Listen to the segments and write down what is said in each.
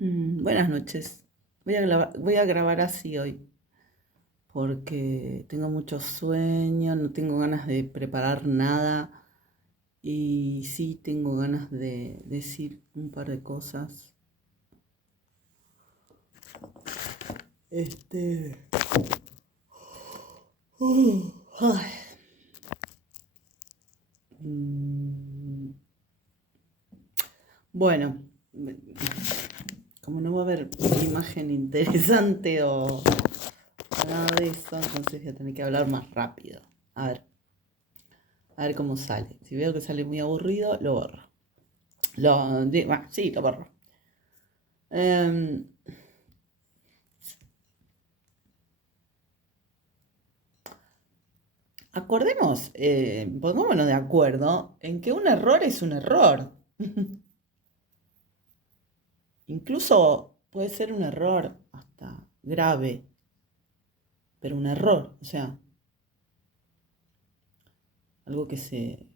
Buenas noches. Voy a grabar así hoy porque tengo mucho sueño, no tengo ganas de preparar nada y sí tengo ganas de decir un par de cosas. Este. Ay. Mm, Bueno, como no va a haber imagen interesante o nada de eso, entonces voy a tener que hablar más rápido. A ver. A ver cómo sale. Si veo que sale muy aburrido, lo borro. Bueno, sí, lo borro. Em, Pongámonos de acuerdo en que un error es un error. Incluso puede ser un error hasta grave, pero un error, o sea, algo que se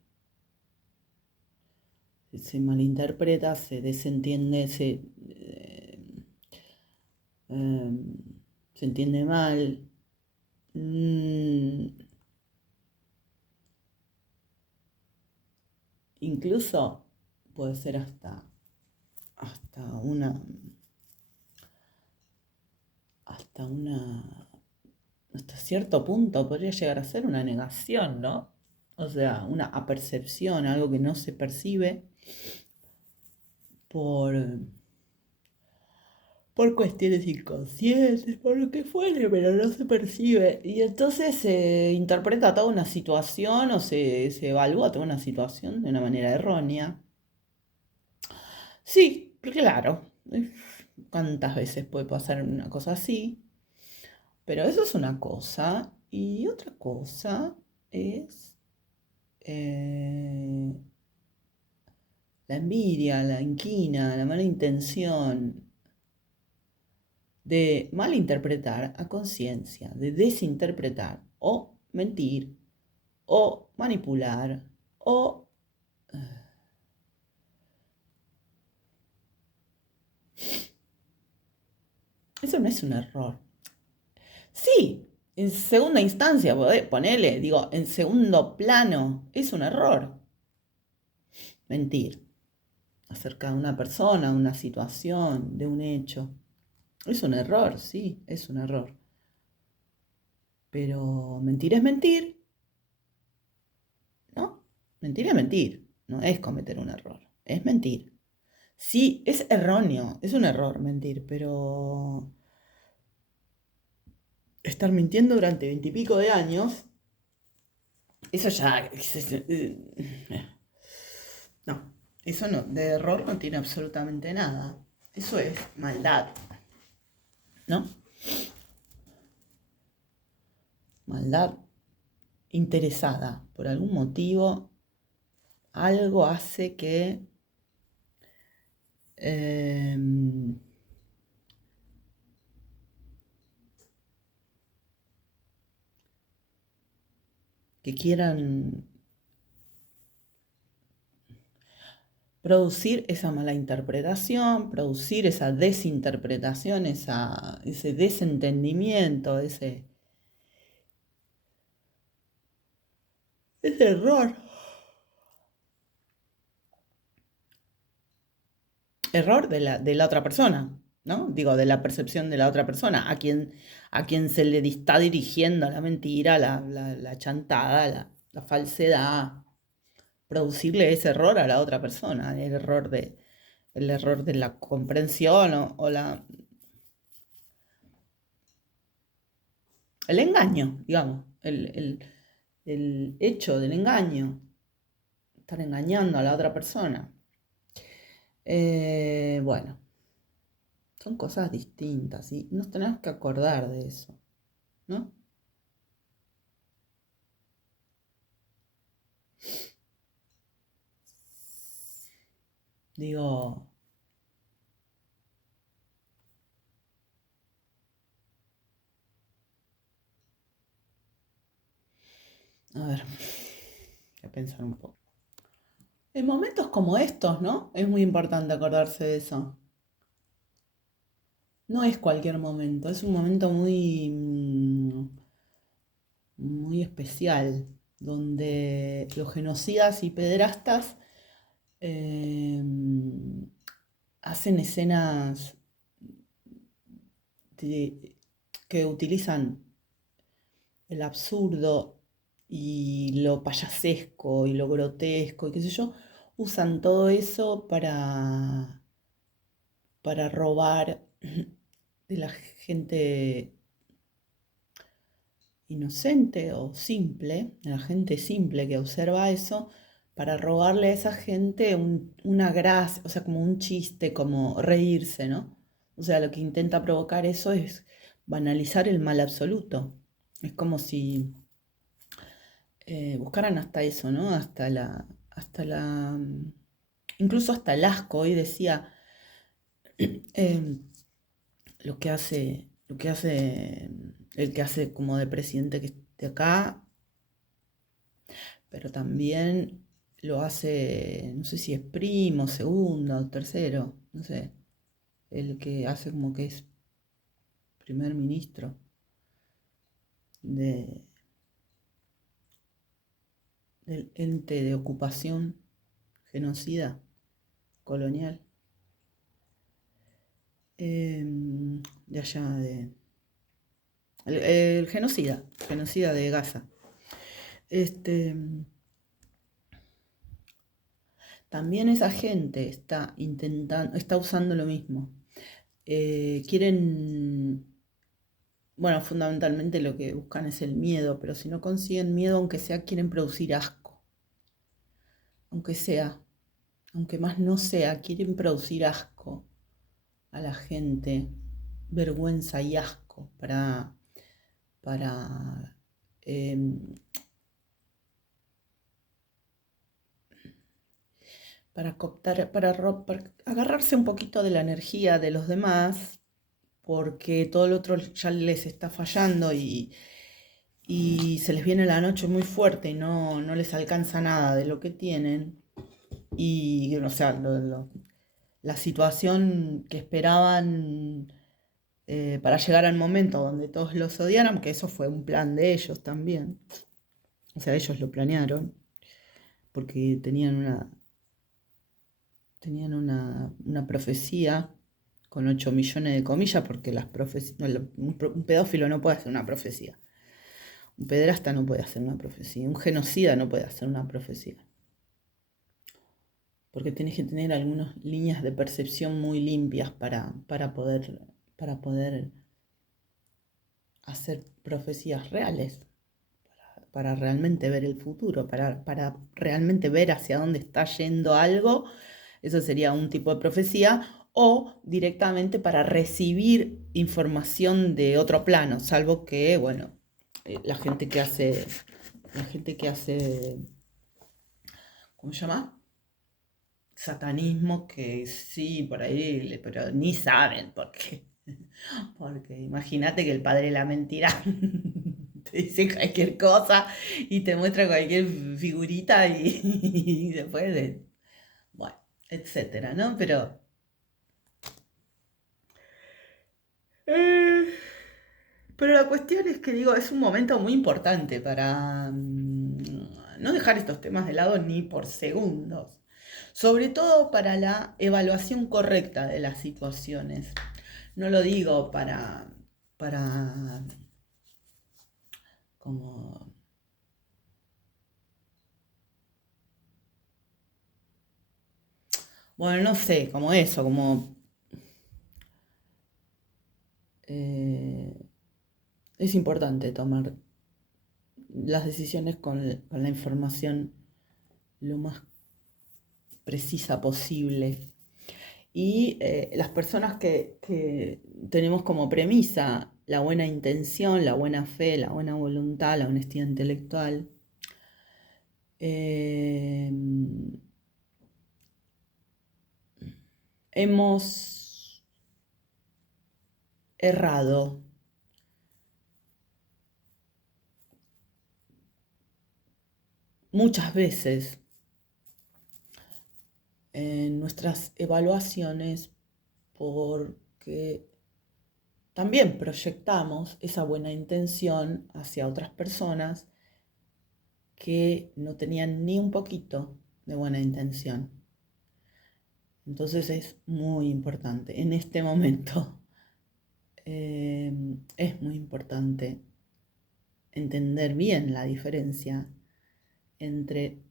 malinterpreta, se desentiende, eh, em, se entiende mal. Mm, Incluso puede ser hasta una, hasta una, hasta cierto punto podría llegar a ser una negación, ¿no? O sea, una apercepción, algo que no se percibe por, por cuestiones inconscientes, por lo que fuere, pero no se percibe. Y entonces se interpreta toda una situación o se evalúa toda una situación de una manera errónea. Sí, claro. ¿Cuántas veces puede pasar una cosa así? Pero eso es una cosa. Y otra cosa es eh, la envidia, la inquina, la mala intención de malinterpretar a conciencia, de desinterpretar o mentir o manipular o... Eso no es un error. Sí, en segunda instancia, ponele, digo, en segundo plano, es un error mentir acerca de una persona, de una situación, de un hecho. Es un error, sí, es un error. Pero mentir es mentir, ¿no? Mentir es mentir, no es cometer un error, es mentir. Sí, es erróneo, es un error mentir, pero estar mintiendo durante 20 y pico de años, eso ya... No, eso no, de error no tiene absolutamente nada. Eso es maldad, ¿no? Maldad interesada. Por algún motivo, algo hace eh, que quieran producir esa mala interpretación, producir esa desinterpretación, ese desentendimiento, ese error. Error de la otra persona, ¿no? Digo, de la percepción de la otra persona, a quien se le está dirigiendo la mentira, la chantada, la falsedad, producirle ese error a la otra persona, el error de la comprensión el engaño, digamos, el hecho del engaño, estar engañando a la otra persona. Bueno, son cosas distintas y nos tenemos que acordar de eso, ¿no? Digo, a ver, voy a pensar un poco. En momentos como estos, ¿no? Es muy importante acordarse de eso. no es cualquier momento, es un momento muy especial, donde los genocidas y pederastas eh, hacen escenas que utilizan el absurdo y lo payasesco y lo grotesco y qué sé yo, usan todo eso para robar de la gente inocente o simple, de la gente simple que observa eso, para robarle a esa gente una gracia, o sea, como un chiste, como reírse, ¿no? O sea, lo que intenta provocar eso es banalizar el mal absoluto. Es como si buscaran hasta eso, ¿no? Incluso hasta el asco. Hoy decía, eh, lo que hace el que hace como de presidente que esté acá, pero también lo hace, no sé si es primo, segundo, tercero, no sé, el que hace como que es primer ministro de, del ente de ocupación genocida colonial de allá el genocida de Gaza. Este, también esa gente está usando lo mismo. Quieren, bueno, fundamentalmente lo que buscan es el miedo, pero si no consiguen miedo, aunque sea, quieren producir asco. Aunque sea, aunque más no sea, quieren producir asco a la gente, vergüenza y asco para em, para cooptar, para agarrarse un poquito de la energía de los demás, porque todo el otro ya les está fallando y se les viene la noche muy fuerte y no les alcanza nada de lo que tienen. Y, o sea, la situación que esperaban para llegar al momento donde todos los odiaran, que eso fue un plan de ellos también. O sea, ellos lo planearon porque tenían una profecía con 8 millones de comillas, porque un pedófilo no puede hacer una profecía. Un pederasta no puede hacer una profecía. Un genocida no puede hacer una profecía. Porque tienes que tener algunas líneas de percepción muy limpias para poder hacer profecías reales, para realmente ver el futuro, para realmente ver hacia dónde está yendo algo. Eso sería un tipo de profecía, o directamente para recibir información de otro plano, salvo que, bueno, la gente que hace, ¿cómo se llama? Satanismo, que sí, por ahí, pero ni saben por qué. Porque imagínate que el padre de la mentira te dice cualquier cosa y te muestra cualquier figurita y después bueno, etcétera, ¿no? Eh, pero la cuestión es que digo, es un momento muy importante para no dejar estos temas de lado ni por segundos. Sobre todo para la evaluación correcta de las situaciones. No lo digo para como, bueno, no sé, como eso, como eh, es importante tomar las decisiones con la información lo más precisa posible. Y las personas que tenemos como premisa la buena intención, la buena fe, la buena voluntad, la honestidad intelectual, eh, hemos errado muchas veces en nuestras evaluaciones porque también proyectamos esa buena intención hacia otras personas que no tenían ni un poquito de buena intención. Entonces es muy importante en este momento. Es muy importante entender bien la diferencia entre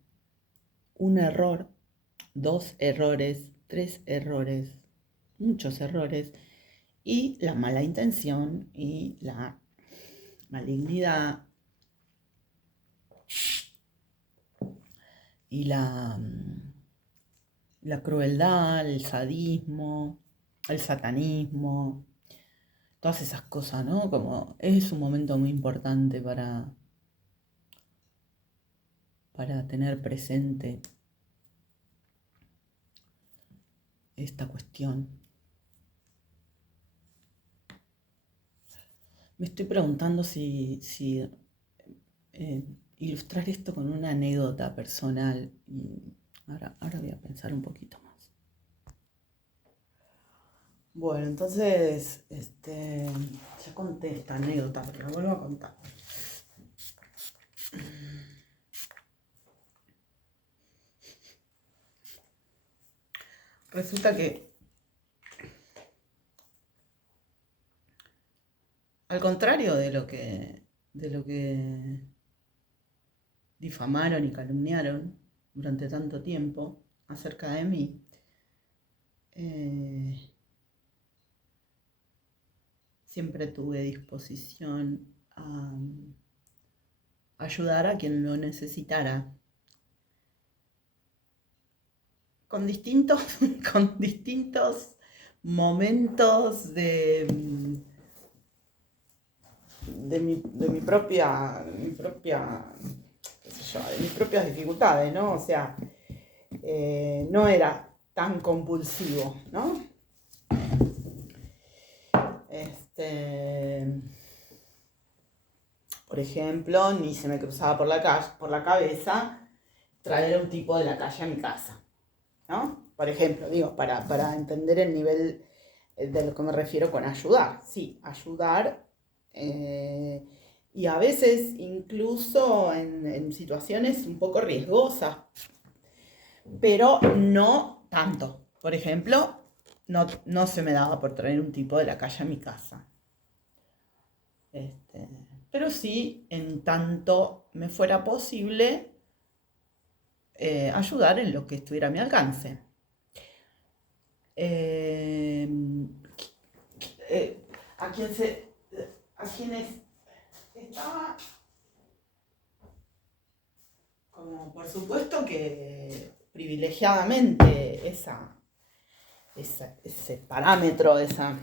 un error, 2 errores, 3 errores, muchos errores, y la mala intención y la malignidad y la crueldad, el sadismo, el satanismo, todas esas cosas, ¿no? Como es un momento muy importante para tener presente esta cuestión. Me estoy preguntando si ilustrar esto con una anécdota personal. Y ahora voy a pensar un poquito más. Bueno, entonces, ya conté esta anécdota, pero la vuelvo a contar. Resulta que, al contrario de lo que difamaron y calumniaron durante tanto tiempo acerca de mí, siempre tuve disposición a ayudar a quien lo necesitara, con distintos, con distintos momentos de mi propia, qué sé yo, de mis propias dificultades, ¿no? O sea, no era tan compulsivo, ¿no? Por ejemplo, ni se me cruzaba por la cabeza traer a un tipo de la calle a mi casa, ¿no? Por ejemplo, digo, para entender el nivel de lo que me refiero con ayudar. Sí, ayudar, y a veces incluso en situaciones un poco riesgosas, pero no tanto. Por ejemplo, no se me daba por traer un tipo de la calle a mi casa. Pero sí, en tanto me fuera posible, ayudar en lo que estuviera a mi alcance. Eh, a quienes estaba, como por supuesto que privilegiadamente ese parámetro, esa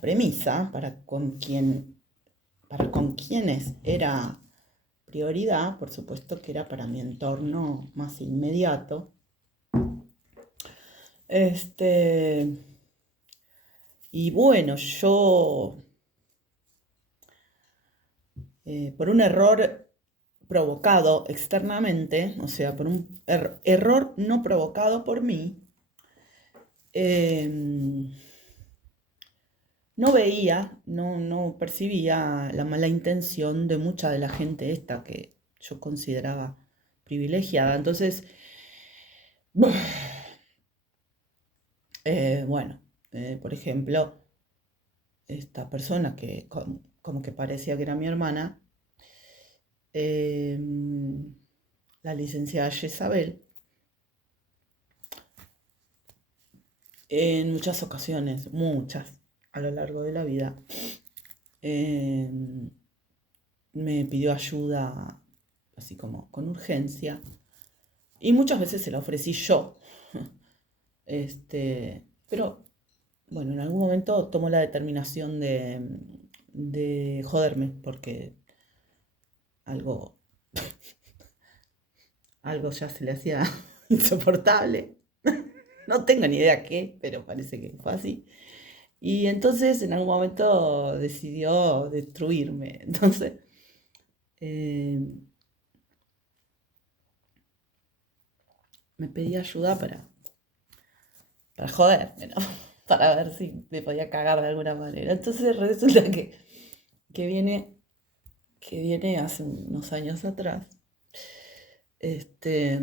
premisa para con quienes era prioridad, por supuesto que era para mi entorno más inmediato. Y bueno, yo, por un error provocado externamente, o sea, por un error no provocado por mí, no veía, no percibía la mala intención de mucha de la gente esta que yo consideraba privilegiada. Entonces, bueno, por ejemplo, esta persona que como que parecía que era mi hermana, la licenciada Jezabel, en muchas ocasiones, muchas, a lo largo de la vida, me pidió ayuda así como con urgencia, y muchas veces se la ofrecí yo. Pero bueno, en algún momento tomó la determinación de joderme porque algo, algo ya se le hacía insoportable. No tengo ni idea qué, pero parece que fue así. Y entonces en algún momento decidió destruirme. Entonces, eh, me pedía ayuda para joderme, ¿no? para ver si me podía cagar de alguna manera. Entonces resulta que viene, que viene hace unos años atrás, este,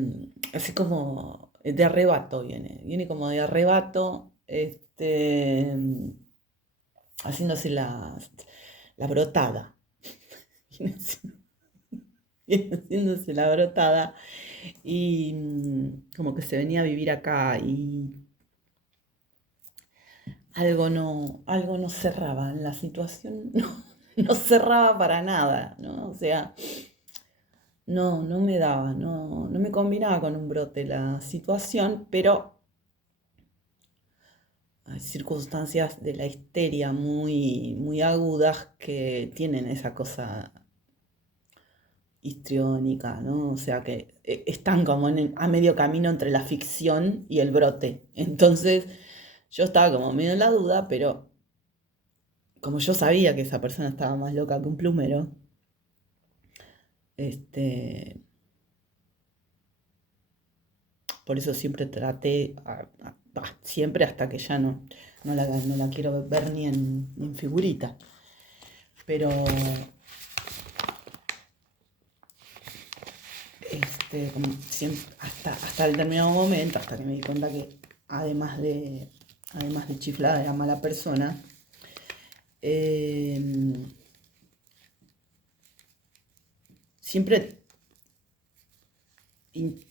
así como de arrebato viene como de arrebato, haciéndose la brotada, viene viene haciéndose la brotada y como que se venía a vivir acá y algo no cerraba en la situación, no cerraba para nada, ¿no? O sea, no me daba, no me combinaba con un brote la situación, pero hay circunstancias de la histeria muy agudas que tienen esa cosa histriónica, ¿no? O sea que están como a medio camino entre la ficción y el brote. Entonces yo estaba como medio en la duda, pero como yo sabía que esa persona estaba más loca que un plumero, este, por eso siempre traté, siempre hasta que ya no la quiero ver ni en figurita. Pero como hasta el determinado momento, hasta que me di cuenta que además de chiflada era mala persona, siempre,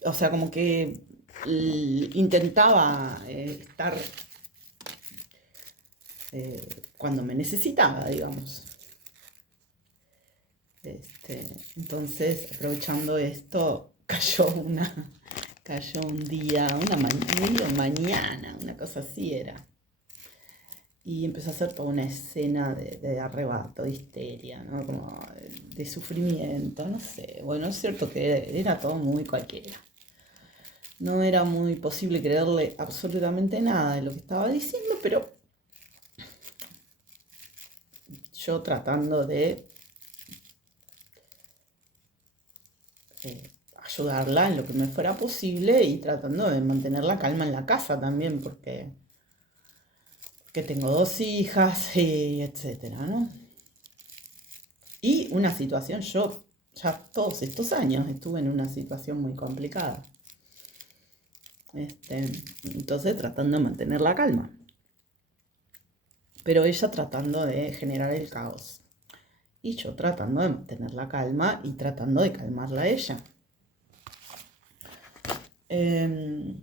o sea, como que intentaba estar cuando me necesitaba, digamos. Entonces, aprovechando esto, cayó un día, medio mañana, una cosa así era. Y empezó a hacer toda una escena de arrebato, de histeria, ¿no? Como de sufrimiento, no sé. Bueno, es cierto que era todo muy cualquiera. No era muy posible creerle absolutamente nada de lo que estaba diciendo, pero yo tratando de ayudarla en lo que me fuera posible y tratando de mantener la calma en la casa también, porque tengo dos hijas y etcétera, ¿no? Y una situación, yo ya todos estos años estuve en una situación muy complicada. Entonces tratando de mantener la calma. Pero ella tratando de generar el caos. Y yo tratando de mantener la calma y tratando de calmarla a ella. Eh...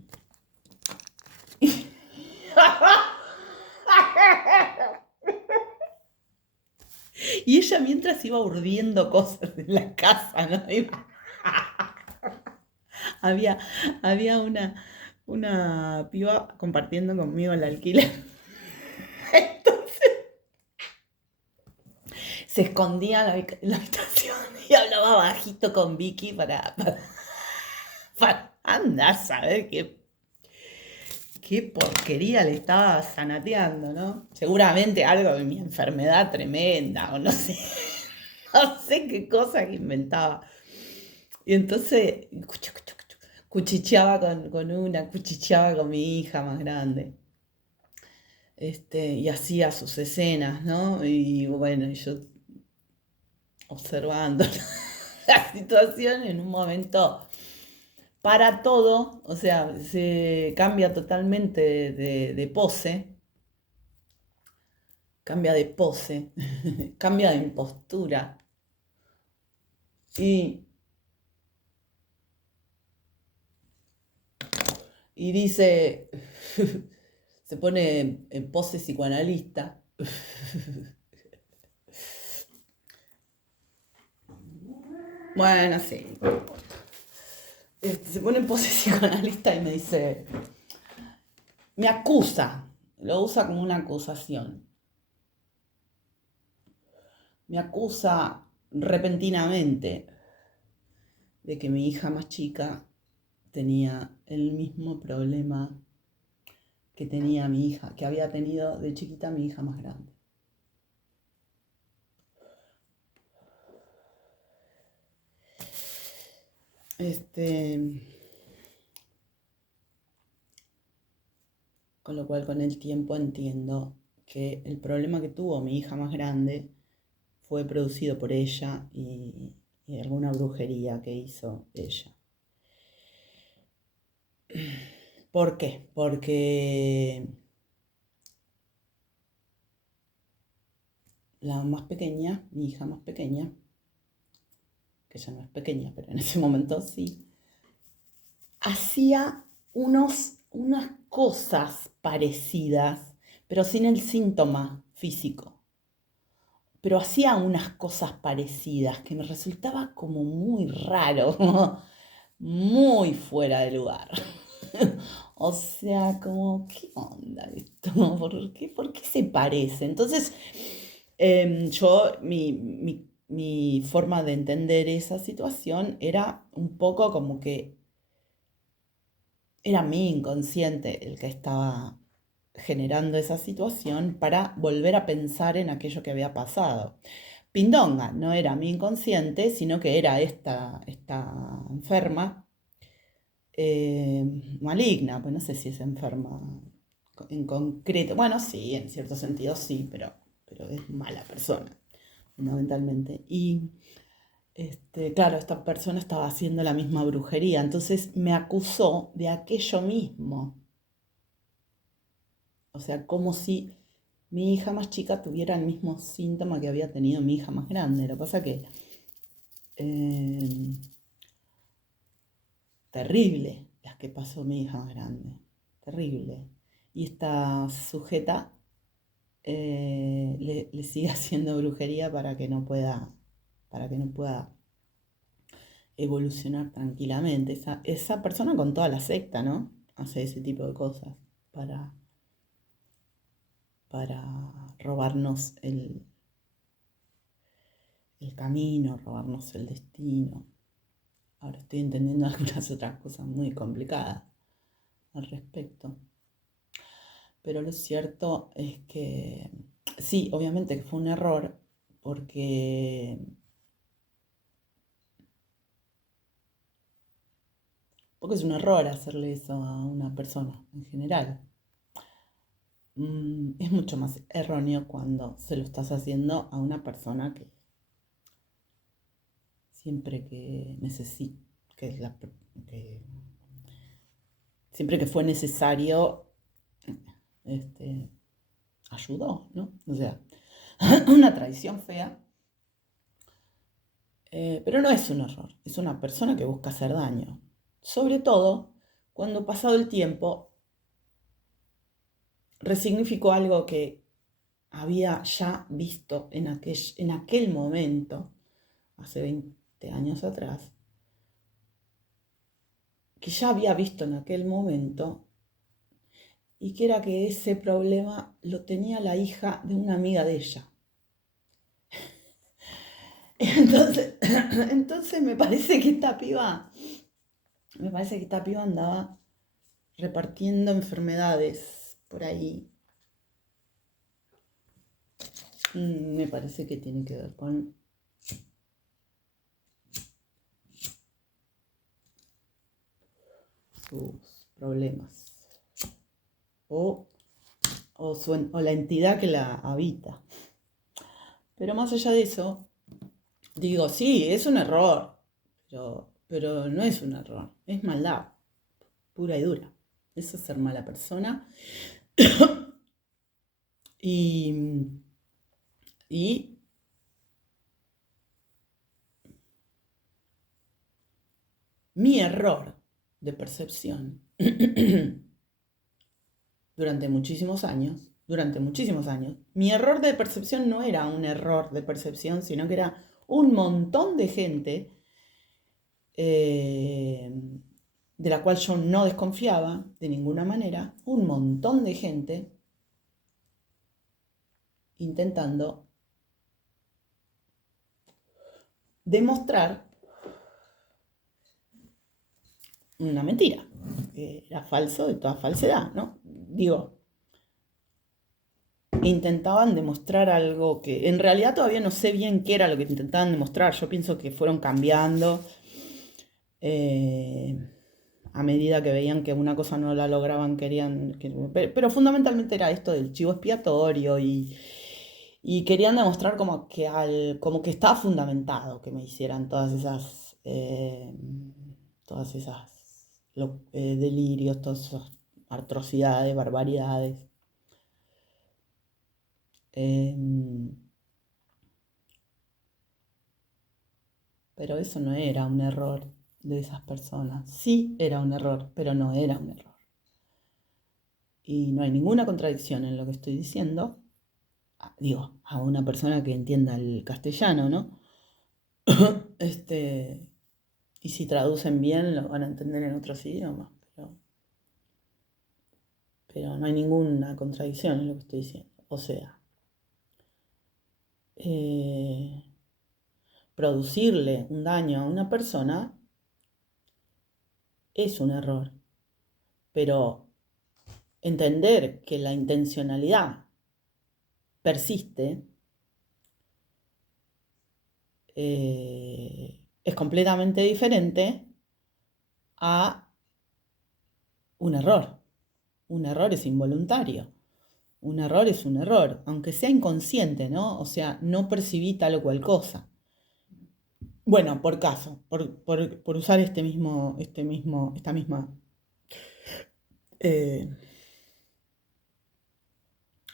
Y ella mientras iba urdiendo cosas en la casa, ¿no? había, había una piba compartiendo conmigo el alquiler. Entonces se escondía en la habitación y hablaba bajito con Vicky para andar a saber qué porquería le estaba zanateando, ¿no? Seguramente algo de mi enfermedad tremenda o no sé, no sé qué cosa que inventaba. Y entonces cuchicheaba cuchicheaba con mi hija más grande. Y hacía sus escenas, ¿no? Y bueno, y yo observando la situación en un momento para todo, o sea, se cambia totalmente de pose, cambia de pose, cambia de impostura y, y dice, se pone en pose psicoanalista. Bueno, sí. Se pone en pose psicoanalista y me dice, me acusa, lo usa como una acusación. Me acusa repentinamente de que mi hija más chica tenía el mismo problema que tenía mi hija, que había tenido de chiquita mi hija más grande. Este, Con lo cual con el tiempo entiendo que el problema que tuvo mi hija más grande fue producido por ella y alguna brujería que hizo ella. ¿Por qué? Porque la más pequeña, mi hija más pequeña, que ya no es pequeña, pero en ese momento sí, hacía unas cosas parecidas, pero sin el síntoma físico. Pero hacía unas cosas parecidas que me resultaba como muy raro, muy fuera de lugar. O sea, como, ¿qué onda esto? ¿Por qué se parece? Entonces, mi forma de entender esa situación era un poco como que era mi inconsciente el que estaba generando esa situación para volver a pensar en aquello que había pasado. Pindonga, no era mi inconsciente, sino que era esta enferma eh, maligna, pues no sé si es enferma en concreto. Bueno, sí, en cierto sentido sí, pero es mala persona, fundamentalmente. Y claro, esta persona estaba haciendo la misma brujería, entonces me acusó de aquello mismo. O sea, como si mi hija más chica tuviera el mismo síntoma que había tenido mi hija más grande. Lo que pasa que eh, terrible las que pasó mi hija más grande. Terrible. Y esta sujeta le sigue haciendo brujería para que no pueda evolucionar tranquilamente. Esa persona con toda la secta, ¿no? Hace ese tipo de cosas para, para robarnos el camino, robarnos el destino. Ahora estoy entendiendo algunas otras cosas muy complicadas al respecto. Pero lo cierto es que sí, obviamente que fue un error porque, porque es un error hacerle eso a una persona en general. Es mucho más erróneo cuando se lo estás haciendo a una persona que siempre que necesita, que es que siempre que fue necesario, este, ayudó, ¿no? O sea, una traición fea, pero no es un error, es una persona que busca hacer daño. Sobre todo cuando pasado el tiempo resignificó algo que había ya visto en aquel momento, hace 20 años atrás, que ya había visto en aquel momento y que era que ese problema lo tenía la hija de una amiga de ella. Entonces, entonces me parece que esta piba andaba repartiendo enfermedades por ahí. Me parece que tiene que ver con sus problemas o, o la entidad que la habita. Pero más allá de eso, digo, sí, es un error, pero no es un error, es maldad, pura y dura. Eso es ser mala persona. Y, y mi error de percepción durante muchísimos años, mi error de percepción no era un error de percepción, sino que era un montón de gente eh, de la cual yo no desconfiaba de ninguna manera, un montón de gente intentando demostrar una mentira, que era falso de toda falsedad, ¿no? Digo, intentaban demostrar algo que en realidad todavía no sé bien qué era lo que intentaban demostrar. Yo pienso que fueron cambiando a medida que veían que una cosa no la lograban, pero fundamentalmente era esto del chivo expiatorio y querían demostrar como que estaba fundamentado que me hicieran todas esas delirios, todas esas atrocidades, barbaridades. Pero eso no era un error de esas personas. Sí era un error, pero no era un error. Y no hay ninguna contradicción en lo que estoy diciendo. Digo, a una persona que entienda el castellano, ¿no? Y si traducen bien lo van a entender en otros idiomas, pero no hay ninguna contradicción en lo que estoy diciendo. O sea, producirle un daño a una persona es un error, pero entender que la intencionalidad persiste es completamente diferente a un error. Un error es involuntario. Un error es un error, aunque sea inconsciente, ¿no? O sea, no percibí tal o cual cosa. Bueno, por caso, por usar esta misma, eh,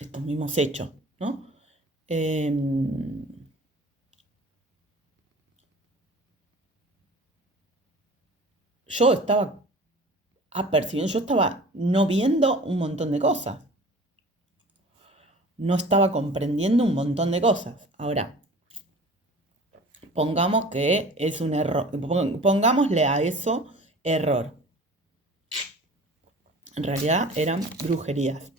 estos mismos hechos, ¿no? Yo estaba apercibiendo, yo estaba no viendo un montón de cosas. No estaba comprendiendo un montón de cosas. Ahora, pongamos que es un error. Pongámosle a eso error. En realidad eran brujerías.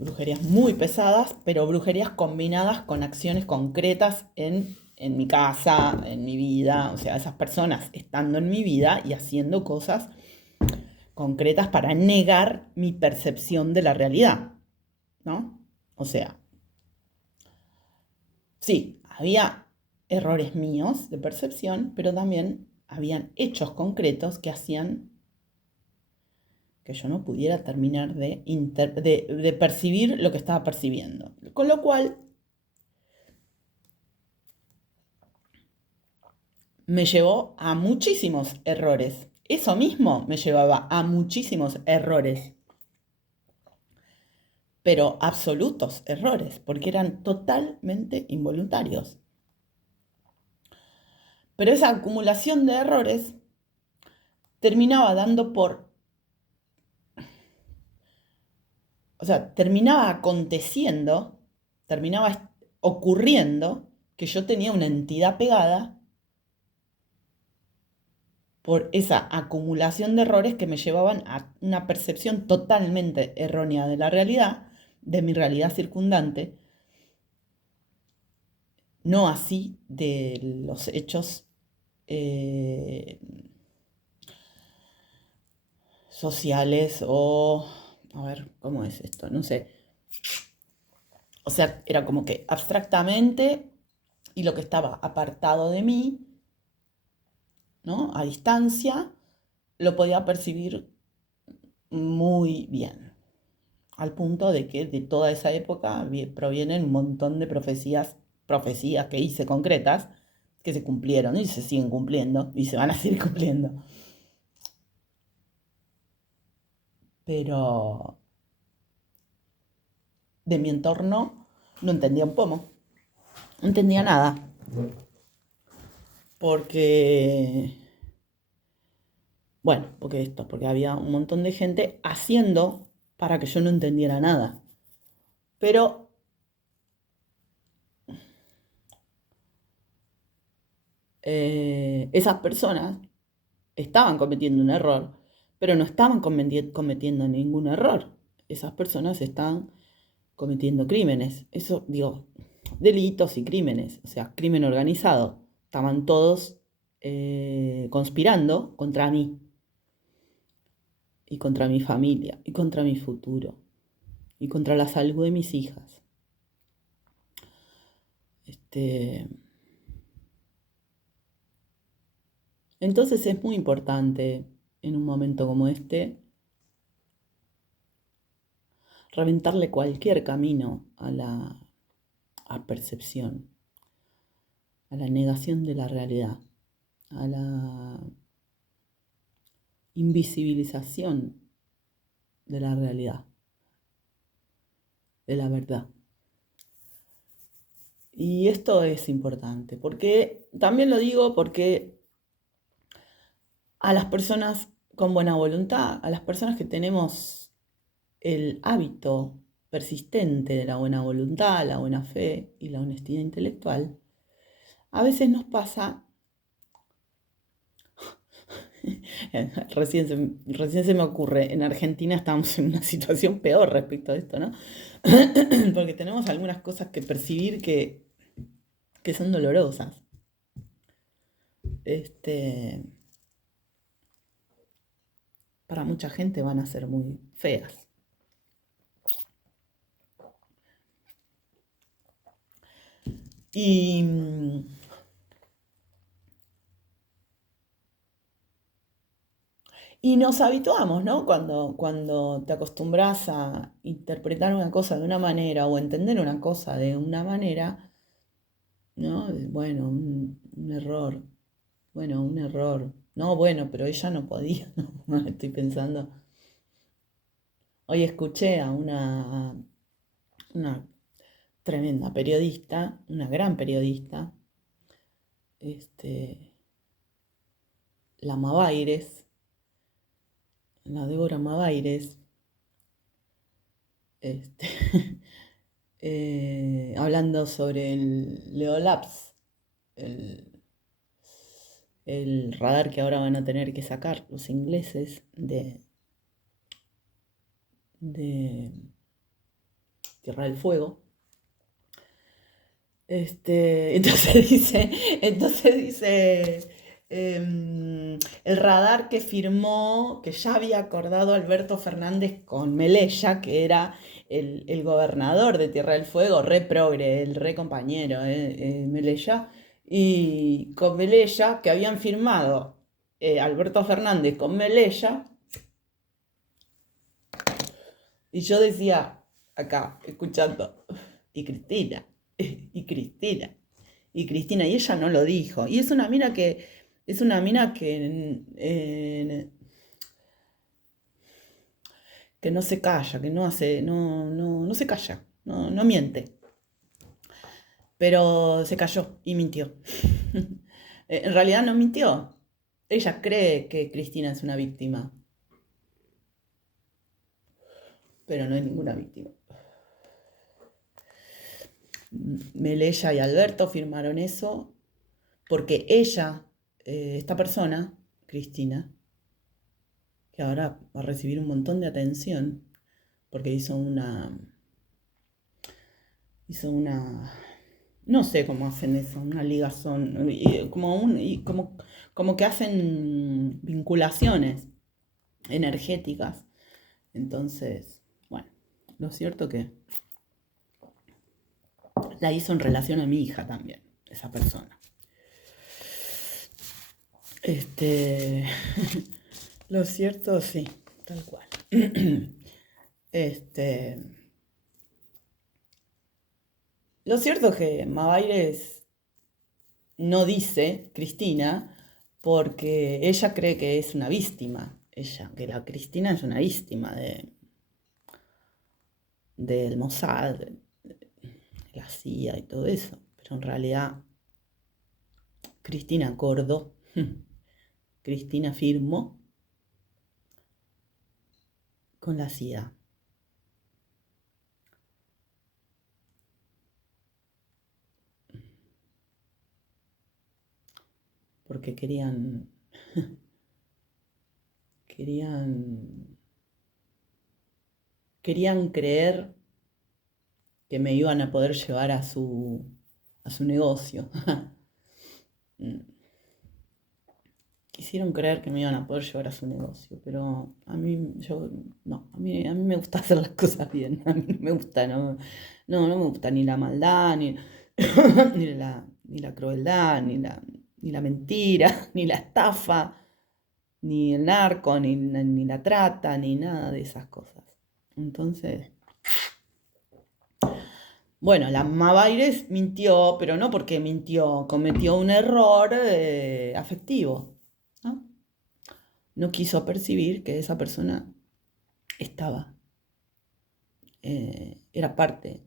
Brujerías muy pesadas, pero brujerías combinadas con acciones concretas en mi casa, en mi vida. O sea, esas personas estando en mi vida y haciendo cosas concretas para negar mi percepción de la realidad, ¿no? O sea, sí, había errores míos de percepción, pero también habían hechos concretos que hacían que yo no pudiera terminar de percibir lo que estaba percibiendo. Con lo cual, me llevó a muchísimos errores. Eso mismo me llevaba a muchísimos errores, pero absolutos errores, porque eran totalmente involuntarios. Pero esa acumulación de errores terminaba dando por, o sea, terminaba aconteciendo, terminaba ocurriendo que yo tenía una entidad pegada por esa acumulación de errores que me llevaban a una percepción totalmente errónea de la realidad, de mi realidad circundante, no así de los hechos sociales o, a ver, ¿cómo es esto? No sé. O sea, era como que abstractamente y lo que estaba apartado de mí, ¿no? A distancia, lo podía percibir muy bien. Al punto de que de toda esa época provienen un montón de profecías que hice concretas, que se cumplieron y se siguen cumpliendo y se van a seguir cumpliendo. Pero de mi entorno no entendía un pomo, no entendía nada, porque, bueno, porque había un montón de gente haciendo para que yo no entendiera nada. Pero esas personas estaban cometiendo un error, pero no estaban cometiendo ningún error. Esas personas estaban cometiendo crímenes. Eso, digo, delitos y crímenes, o sea, crimen organizado. Estaban todos conspirando contra mí y contra mi familia y contra mi futuro y contra la salud de mis hijas. Entonces es muy importante en un momento como este reventarle cualquier camino a la percepción, a la negación de la realidad, a la invisibilización de la realidad, de la verdad. Y esto es importante, porque también lo digo porque a las personas con buena voluntad, a las personas que tenemos el hábito persistente de la buena voluntad, la buena fe y la honestidad intelectual, a veces nos pasa, recién se me ocurre, en Argentina estamos en una situación peor respecto a esto, ¿no? Porque tenemos algunas cosas que percibir que son dolorosas. Para mucha gente van a ser muy feas. Y, y nos habituamos, ¿no? Cuando te acostumbras a interpretar una cosa de una manera o entender una cosa de una manera, ¿no? Bueno, un error. Bueno, un error. No, bueno, pero ella no podía, ¿no? Estoy pensando. Hoy escuché a una tremenda periodista, una gran periodista, la Mavaires, la Débora Mavaires, este, hablando sobre el Leolabs, el, el radar que ahora van a tener que sacar los ingleses de Tierra del Fuego. Entonces dice, el radar que firmó, que ya había acordado Alberto Fernández con Melella, que era el gobernador de Tierra del Fuego, re progre, el re compañero, Melella, y con Melella, que habían firmado Alberto Fernández con Melella, y yo decía, acá, escuchando, y Cristina, y Cristina. Y Cristina, y ella no lo dijo. Y es una mina que no se calla, que no hace, no se calla, no miente. Pero se cayó y mintió. En realidad no mintió. Ella cree que Cristina es una víctima, pero no es ninguna víctima. Melella y Alberto firmaron eso porque ella, esta persona, Cristina, que ahora va a recibir un montón de atención porque no sé cómo hacen eso, una ligazón, como que hacen vinculaciones energéticas. Entonces, bueno, lo cierto que la hizo en relación a mi hija también, esa persona. Lo cierto, sí, tal cual. Lo cierto es que Mavaires no dice Cristina porque ella cree que es una víctima. Que la Cristina es una víctima del Mossad, de la CIA y todo eso. Pero en realidad Cristina acordó, Cristina firmó con la CIA. Porque querían creer que me iban a poder llevar a su negocio. Quisieron creer que me iban a poder llevar a su negocio, pero a mí, a mí me gusta hacer las cosas bien, a mí no me gusta, no me gusta ni la maldad, ni, ni la crueldad, ni la mentira, ni la estafa, ni el narco, ni la trata, ni nada de esas cosas. Entonces, bueno, la Mavaires mintió, pero no porque mintió, cometió un error afectivo, ¿no? No quiso percibir que esa persona estaba, era parte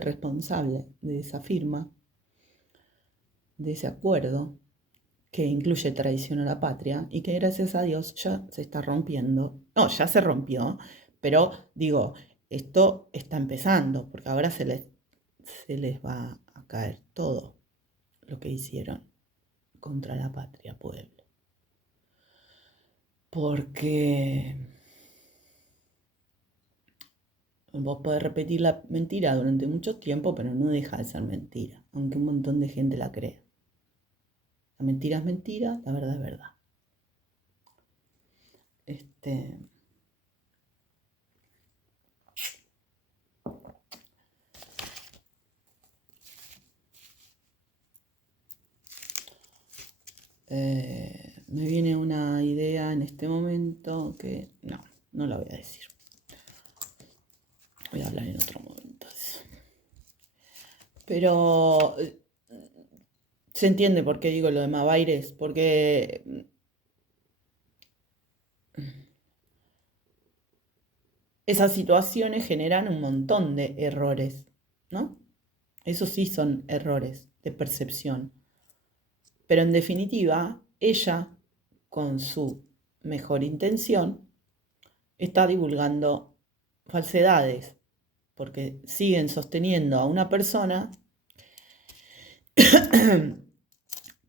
responsable de esa firma, de ese acuerdo que incluye traición a la patria y que gracias a Dios ya se está rompiendo. No, ya se rompió, pero digo, esto está empezando, porque ahora se les va a caer todo lo que hicieron contra la patria, pueblo. Porque vos podés repetir la mentira durante mucho tiempo, pero no deja de ser mentira, aunque un montón de gente la cree. La mentira es mentira, la verdad es verdad. Este, me viene una idea en este momento que no la voy a decir. Voy a hablar en otro momento de eso. Pero se entiende por qué digo lo de Mavaires, porque esas situaciones generan un montón de errores, ¿no? Esos sí son errores de percepción. Pero en definitiva, ella, con su mejor intención, está divulgando falsedades, porque siguen sosteniendo a una persona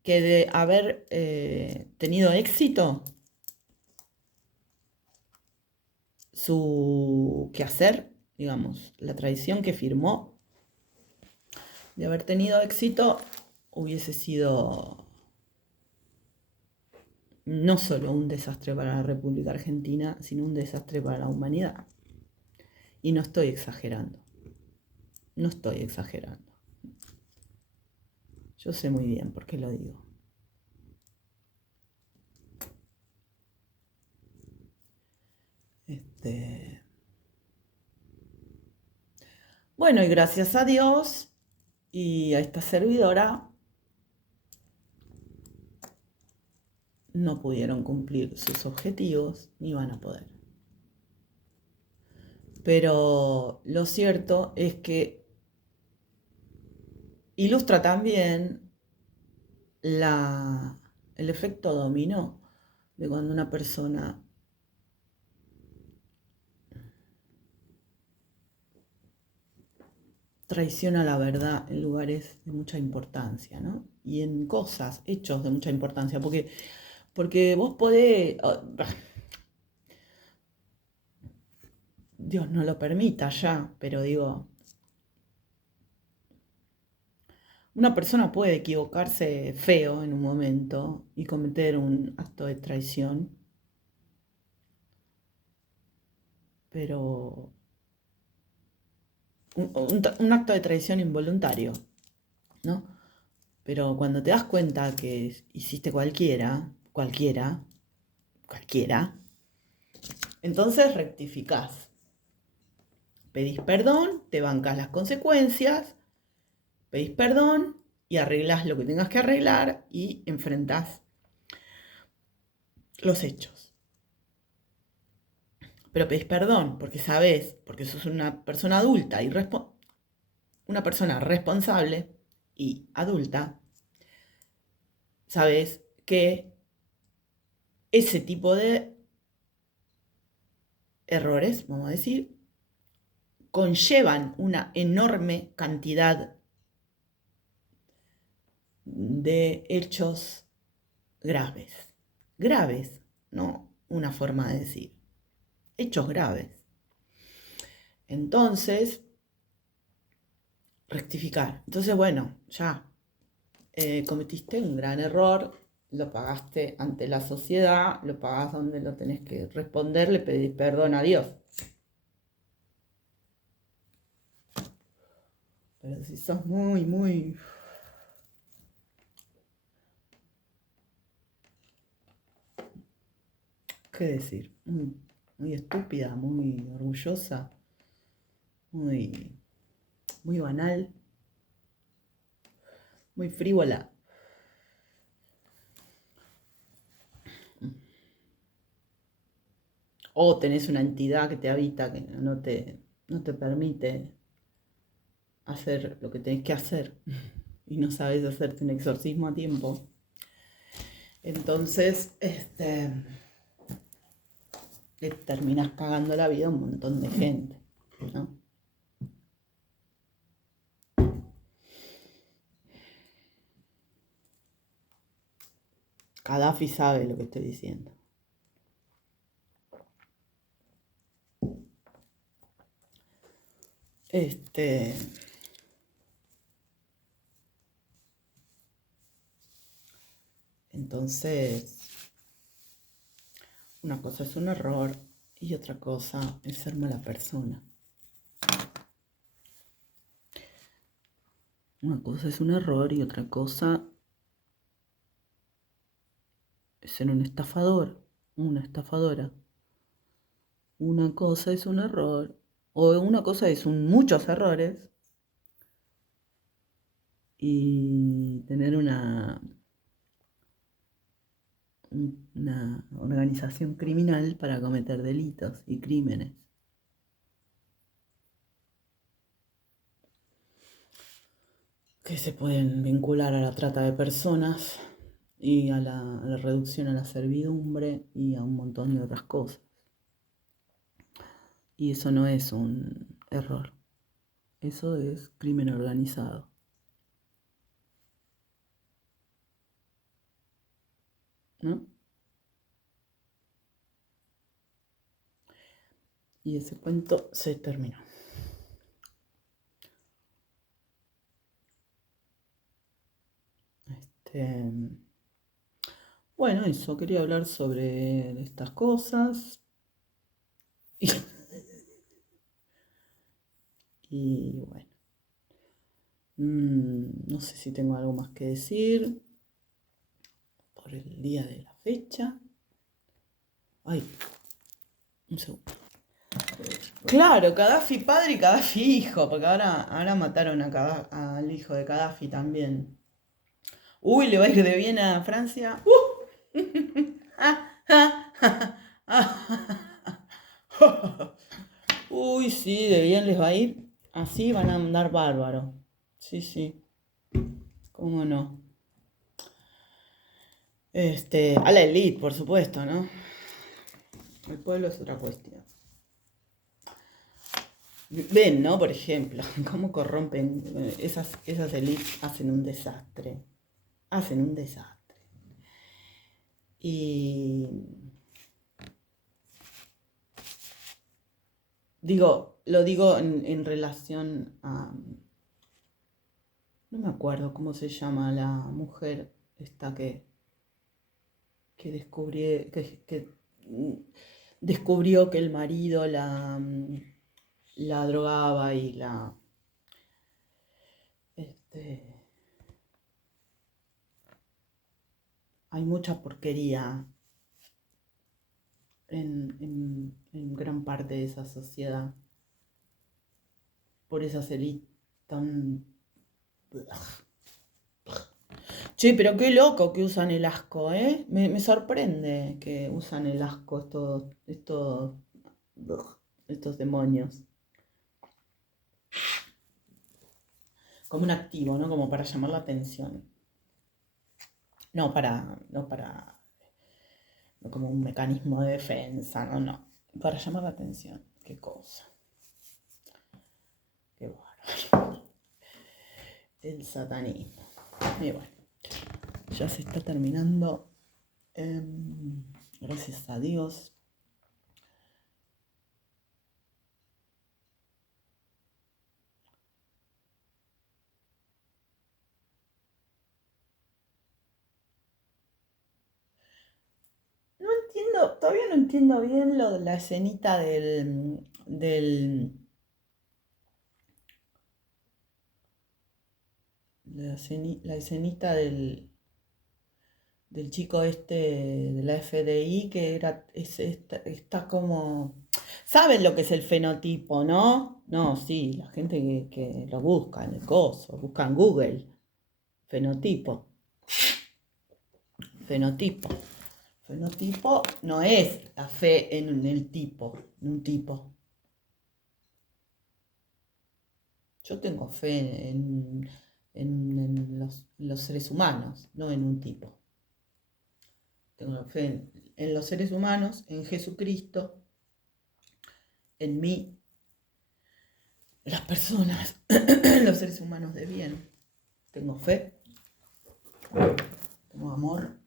que de haber tenido éxito, su quehacer, digamos, la traición que firmó, de haber tenido éxito, hubiese sido no solo un desastre para la República Argentina, sino un desastre para la humanidad. Y no estoy exagerando. No estoy exagerando. Yo sé muy bien por qué lo digo. Bueno, y gracias a Dios y a esta servidora no pudieron cumplir sus objetivos ni van a poder. Pero lo cierto es que ilustra también el efecto dominó de cuando una persona traiciona la verdad en lugares de mucha importancia, ¿no? Y en cosas, hechos de mucha importancia, porque vos podés, Dios no lo permita ya, pero digo, una persona puede equivocarse feo en un momento y cometer un acto de traición, pero un acto de traición involuntario, ¿no? Pero cuando te das cuenta que hiciste cualquiera, entonces rectificás. Pedís perdón, te bancas las consecuencias, pedís perdón y arreglás lo que tengas que arreglar y enfrentás los hechos. Pero pedís perdón porque sabés, porque sos una persona adulta y una persona responsable y adulta, sabés que ese tipo de errores, vamos a decir, conllevan una enorme cantidad de hechos graves. Graves, no una forma de decir. Hechos graves. Entonces, rectificar. Entonces, bueno, ya cometiste un gran error, lo pagaste ante la sociedad, lo pagás donde lo tenés que responder, le pedís perdón a Dios. Pero si sos muy, muy ¿Qué decir? Muy estúpida, muy orgullosa, muy, muy banal, muy frívola. O tenés una entidad que te habita que no te permite hacer lo que tenés que hacer y no sabes hacerte un exorcismo a tiempo. Entonces, le terminás cagando la vida a un montón de gente, ¿no? Gaddafi sabe lo que estoy diciendo. Entonces, una cosa es un error y otra cosa es ser mala persona. Una cosa es un error y otra cosa es ser un estafador, una estafadora. Una cosa es un error, o una cosa es muchos errores y tener una organización criminal para cometer delitos y crímenes. Que se pueden vincular a la trata de personas y a la reducción a la servidumbre y a un montón de otras cosas. Y eso no es un error, eso es crimen organizado. ¿No? Y ese cuento se terminó. Bueno, eso, quería hablar sobre estas cosas. Y bueno, no sé si tengo algo más que decir por el día de la fecha. Ay, un segundo. Claro, Gaddafi padre y Gaddafi hijo, porque ahora mataron al hijo de Gaddafi también. Uy, le va a ir de bien a Francia. Uy, sí, de bien les va a ir. Así van a andar bárbaro. Sí, sí. ¿Cómo no? A la elite, por supuesto, ¿no? El pueblo es otra cuestión. Ven, ¿no? Por ejemplo, cómo corrompen esas élites, hacen un desastre. Hacen un desastre. Y lo digo en relación a... No me acuerdo cómo se llama la mujer esta que descubrió que el marido la drogaba y hay mucha porquería en gran parte de esa sociedad por esas élites tan... Che, pero qué loco que usan el asco, ¿eh? Me sorprende que usan el asco estos demonios. Como un activo, ¿no? Como para llamar la atención. No como un mecanismo de defensa, no. Para llamar la atención. Qué cosa. Qué bárbaro. El satanismo. Y bueno, ya se está terminando. Gracias a Dios. No entiendo, todavía no entiendo bien lo de la escenita la escenita del chico este de la FDI que está como... ¿Saben lo que es el fenotipo, no? No, sí, la gente que lo busca en el coso, busca en Google, fenotipo, fenotipo. Fenotipo no es la fe en el tipo, en un tipo. Yo tengo fe en los seres humanos, no en un tipo. Tengo fe en los seres humanos, en Jesucristo, en mí, en las personas, los seres humanos de bien. Tengo fe, tengo amor.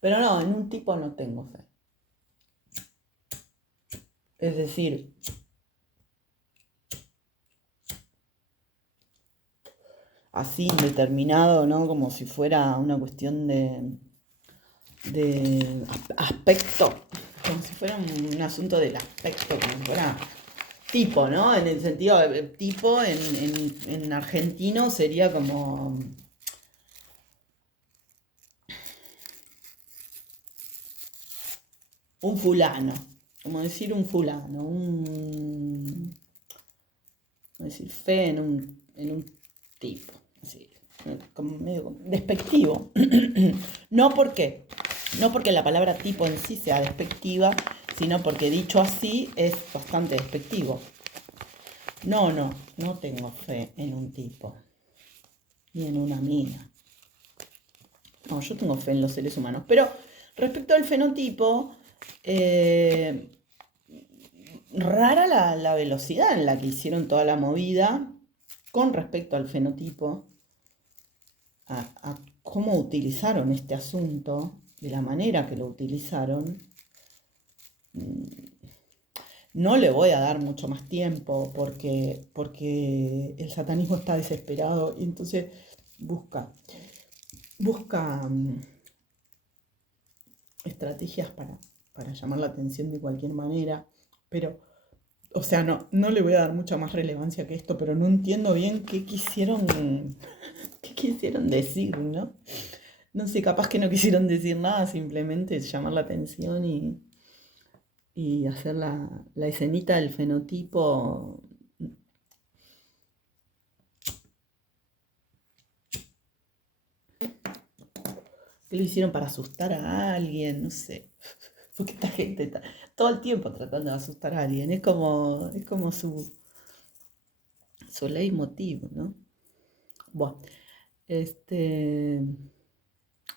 Pero no, en un tipo no tengo fe. Es decir, así indeterminado, ¿no? Como si fuera una cuestión de aspecto, como si fuera un asunto del aspecto, como si fuera tipo, ¿no? En el sentido de tipo en argentino sería como un fulano, como decir un fulano, como decir fe en un tipo, así, como medio despectivo. No porque la palabra tipo en sí sea despectiva, sino porque dicho así es bastante despectivo. No tengo fe en un tipo, ni en una mina. No, yo tengo fe en los seres humanos. Pero respecto al fenotipo, rara la velocidad en la que hicieron toda la movida con respecto al fenotipo, a cómo utilizaron este asunto, de la manera que lo utilizaron. No le voy a dar mucho más tiempo porque el satanismo está desesperado y entonces busca estrategias para llamar la atención de cualquier manera, pero, o sea, no le voy a dar mucha más relevancia que esto, pero no entiendo bien qué quisieron decir, ¿no? No sé, capaz que no quisieron decir nada, simplemente llamar la atención y hacer la escenita del fenotipo. ¿Qué lo hicieron para asustar a alguien? No sé. Porque esta gente está todo el tiempo tratando de asustar a alguien. Es como su leitmotiv, ¿no? Bueno, este,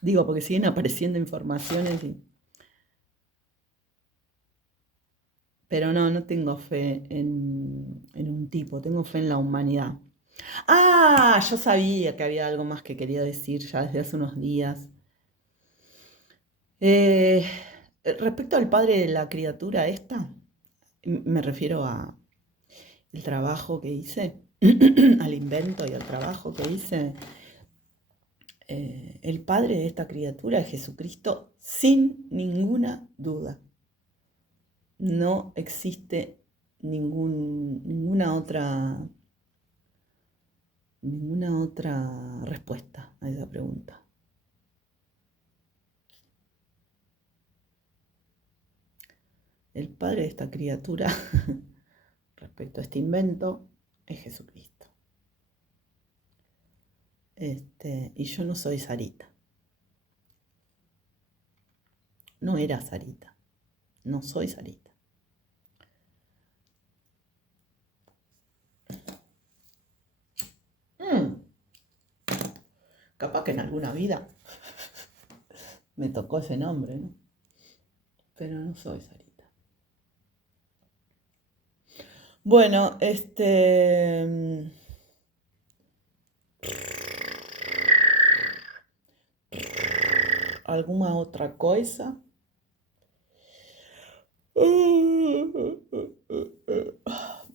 digo, porque siguen apareciendo informaciones, pero no tengo fe en un tipo, tengo fe en la humanidad. Ah, yo sabía que había algo más que quería decir ya desde hace unos días. Eh, Respecto al padre de la criatura esta, me refiero a el trabajo que hice, al invento y al trabajo que hice. El padre de esta criatura es Jesucristo sin ninguna duda. No existe ninguna otra respuesta a esa pregunta. El padre de esta criatura respecto a este invento es Jesucristo. Y yo no soy Sarita. No era Sarita. No soy Sarita. Capaz que en alguna vida me tocó ese nombre, ¿no? Pero no soy Sarita. Bueno, ¿alguna otra cosa?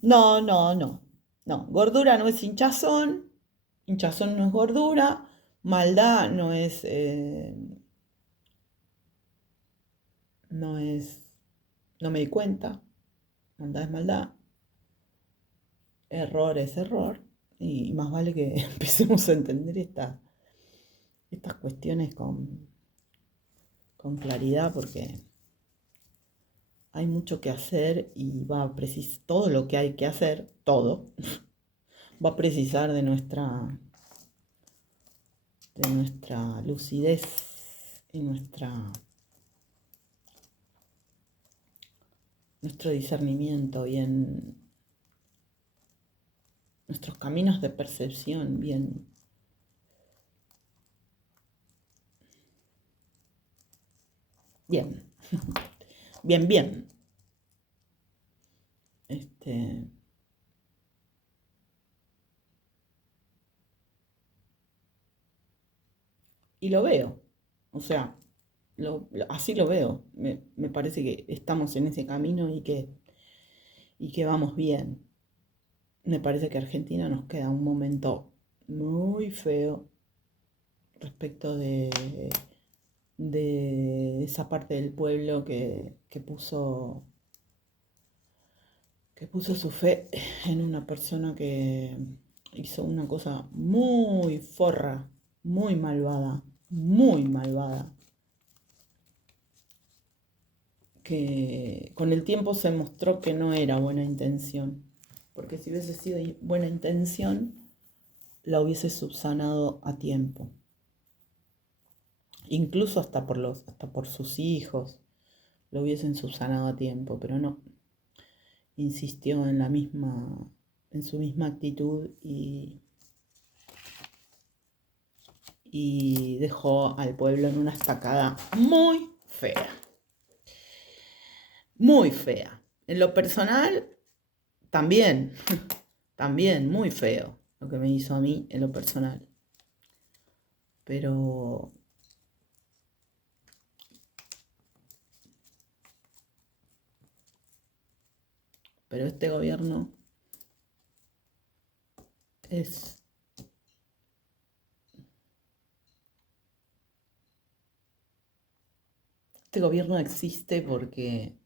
No. No, gordura no es hinchazón. Hinchazón no es gordura. Maldad no es, no me di cuenta. Maldad es maldad. Error es error. Y más vale que empecemos a entender estas cuestiones con claridad, porque hay mucho que hacer y va a precisar todo lo que hay que hacer, todo, va a precisar de nuestra lucidez y nuestro discernimiento y en nuestros caminos de percepción bien, bien, bien, bien. Este, y lo veo, o sea, así lo veo. Me parece que estamos en ese camino y que vamos bien. Me parece que Argentina nos queda un momento muy feo respecto de esa parte del pueblo que puso su fe en una persona que hizo una cosa muy forra, muy malvada, que con el tiempo se mostró que no era buena intención, porque si hubiese sido buena intención, la hubiese subsanado a tiempo, incluso hasta por sus hijos, lo hubiesen subsanado a tiempo, pero no, insistió en su misma actitud y dejó al pueblo en una estacada muy fea. En lo personal, también, también muy feo lo que me hizo a mí en lo personal. Pero, pero este gobierno es, este gobierno existe porque